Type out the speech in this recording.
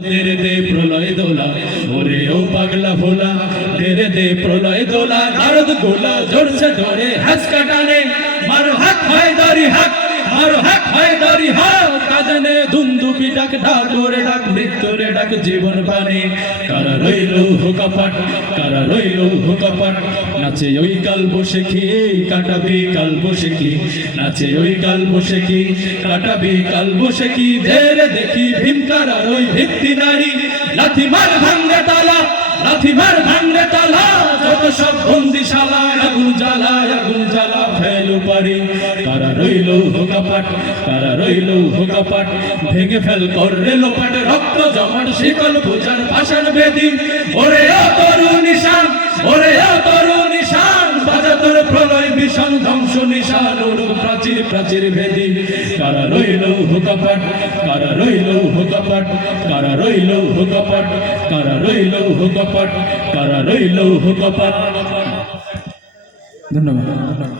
तेरे दे प्रलय दोला ओरे ओ पागला भोला तेरे दे प्रलय दोला नारद गोला जोर से धरे हंस काटाने मारो हक है दारी हक मारो हक है दारी हक काजने दुंदुबी डाक ढाकोरे डाक मृत्युरे डाक जीवन पाने कारा रইলো হুকাপাট কারা রইলো হুকাপাট নাচে ওই কাল বসে কি কাটাবি কাল বসে কি নাচে ওই কাল বসে কি কাটাবি কাল বসে কি ধীরে দেখি ভীমকার আর ওই ভিত্তি নারী লাথি মার ভাঙে তালা লাথি মার ভাঙে তালা যত সব বন্দিশালা আগুন জ্বালা ফেলু পারি কারা রইলো হুকাপাট কারা রইলো হুকাপাট ভেঙে ফেল করলে লোপাট রক্ত জমাট শিকল পূজার ভাষণ বেদি ওরে ও তরু নিশান ওরে ও তরু নিশান বাজা তোর প্রলয় ভীষণ ধ্বংস নিশান উড়ুক প্রাচীর প্রাচীর ভেদি কারা রইলো হুকাপাট কারা রইলো হুকাপাট কারা রইলো হুকাপাট কারা রইলো হুকাপাট কারা রইলো হুকাপাট। ধন্যবাদ।